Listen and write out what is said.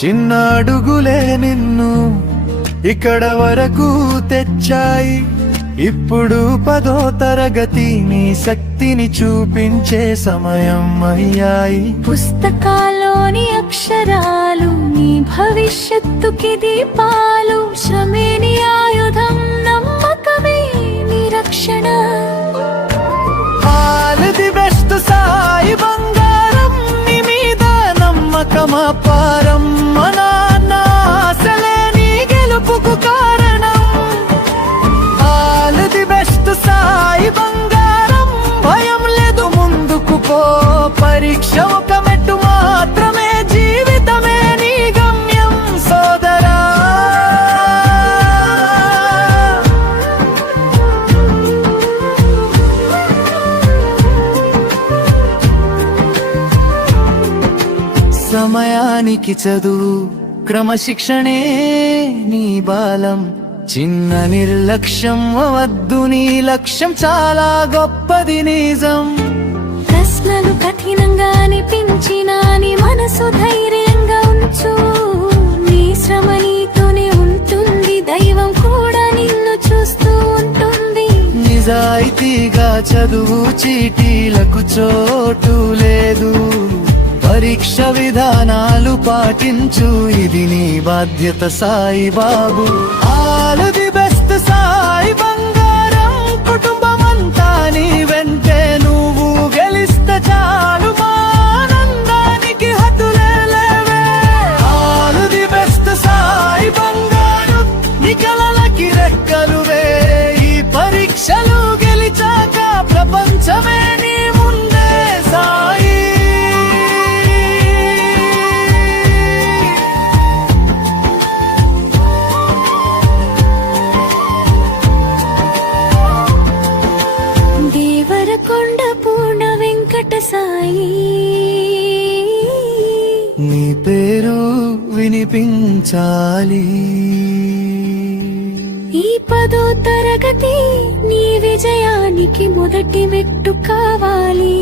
చిన్న అడుగులే నిన్ను ఇక్కడ వరకు తెచ్చాయి. ఇప్పుడు 10వ తరగతి నీ శక్తిని చూపించే సమయం అయ్యాయి. పుస్తకాల్లోని అక్షరాలు నీ భవిష్యత్తుకి దీపాలు. శ్రమే నీ ఆయుధం, నమ్మకమే నీ రక్షణ. ఆల్ ది బెస్ట్ సాయి బంగారం, నీ మీద నమ్మకం అపారం. మన ఆశలే నీ గెలుపుకు కారణం. ఆల్ ది బెస్ట్ సాయి బంగారం, భయం లేదు ముందుకు పో. పరీక్ష ఒక మెట్టు మాత్రమే, జీవితమే నీ గమ్యం సోదరా. సమయానికి చదువు, క్రమశిక్షణే నీ బాలం. చిన్న నిర్లక్ష్యం అవద్దు, నీ లక్ష్యం చాలా గొప్పది నిజం. ప్రశ్నలు కఠినంగా అనిపించినా నీ మనసు ధైర్యంగా ఉంచు. నీ శ్రమ నీతోనే ఉంటుంది, దైవం కూడా నిన్ను చూస్తూ ఉంటుంది. నిజాయితీగా చదువు, చీటీలకు చోటు లేదు. పరీక్ష విధానాలు పాటించు, ఇది నీ బాధ్యత సాయి బాబు. ఆల్ ది బెస్ట్ సాయి బంగారం, కుటుంబమంతా నీ వెంటే. నువ్వు గెలిస్తే చాలు, మా ఆనందానికి హద్దులే లేవే. ఆల్ ది బెస్ట్ సాయి బంగారం, నీ కలలకి రెక్కలువే. ఈ పరీక్షలు గెలిచాక ప్రపంచమే నీ ముందే సాయి. దేవరకొండ పూర్ణ వెంకట సాయి, నీ పేరు వినిపించాలి. ఈ 10వ తరగతి నీ విజయానికి మొదటి మెట్టు కావాలి.